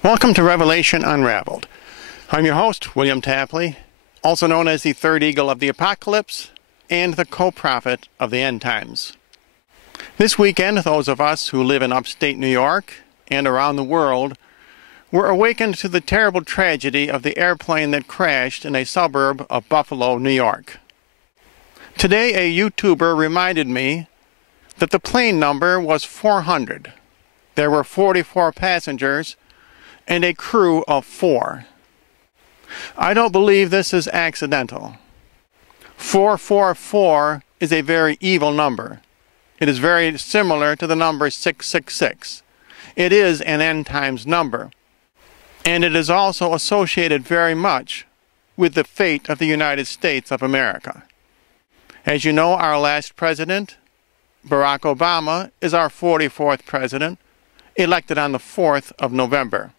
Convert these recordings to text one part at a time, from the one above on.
Welcome to Revelation Unraveled. I'm your host, William Tapley, also known as the third eagle of the apocalypse and the co-prophet of the end times. This weekend, those of us who live in upstate New York and around the world were awakened to the terrible tragedy of the airplane that crashed in a suburb of Buffalo, New York. Today, a YouTuber reminded me that the plane number was 400. There were 44 passengers and a crew of 4. I don't believe this is accidental. 444 is a very evil number. It is very similar to the number 666. It is an end times number, and it is also associated very much with the fate of the United States of America. As you know, our last president, Barack Obama, is our 44th president, elected on the 4th of November.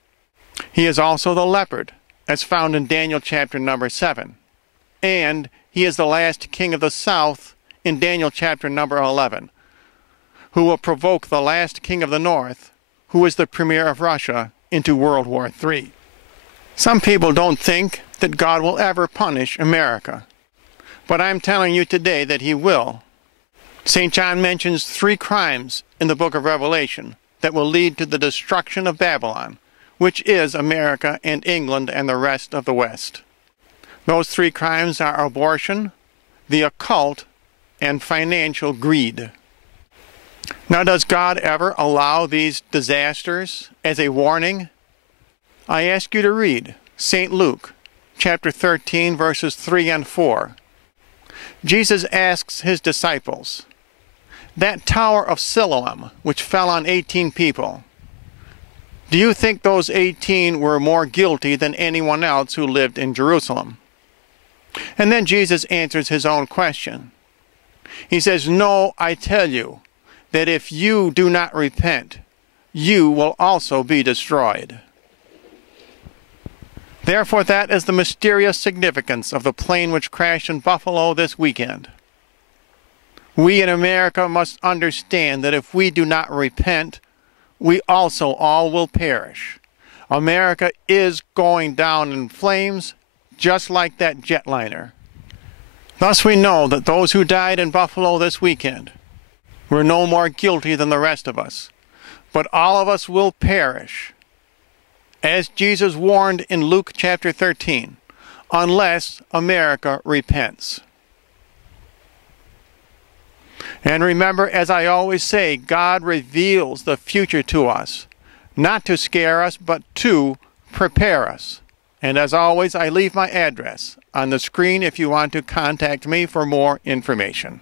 He is also the leopard, as found in Daniel chapter number 7. And he is the last king of the south in Daniel chapter number 11, who will provoke the last king of the north, who is the premier of Russia, into World War III. Some people don't think that God will ever punish America, but I'm telling you today that he will. St. John mentions 3 crimes in the book of Revelation that will lead to the destruction of Babylon, which is America and England and the rest of the West. Those 3 crimes are abortion, the occult, and financial greed. Now, does God ever allow these disasters as a warning? I ask you to read St. Luke, chapter 13, verses 3 and 4. Jesus asks his disciples, "That tower of Siloam, which fell on 18 people, do you think those 18 were more guilty than anyone else who lived in Jerusalem?" And then Jesus answers his own question. He says, "No, I tell you, that if you do not repent, you will also be destroyed." Therefore, that is the mysterious significance of the plane which crashed in Buffalo this weekend. We in America must understand that if we do not repent, we also all will perish. America is going down in flames, just like that jetliner. Thus we know that those who died in Buffalo this weekend were no more guilty than the rest of us, but all of us will perish, as Jesus warned in Luke chapter 13, unless America repents. And remember, as I always say, God reveals the future to us, not to scare us, but to prepare us. And as always, I leave my address on the screen if you want to contact me for more information.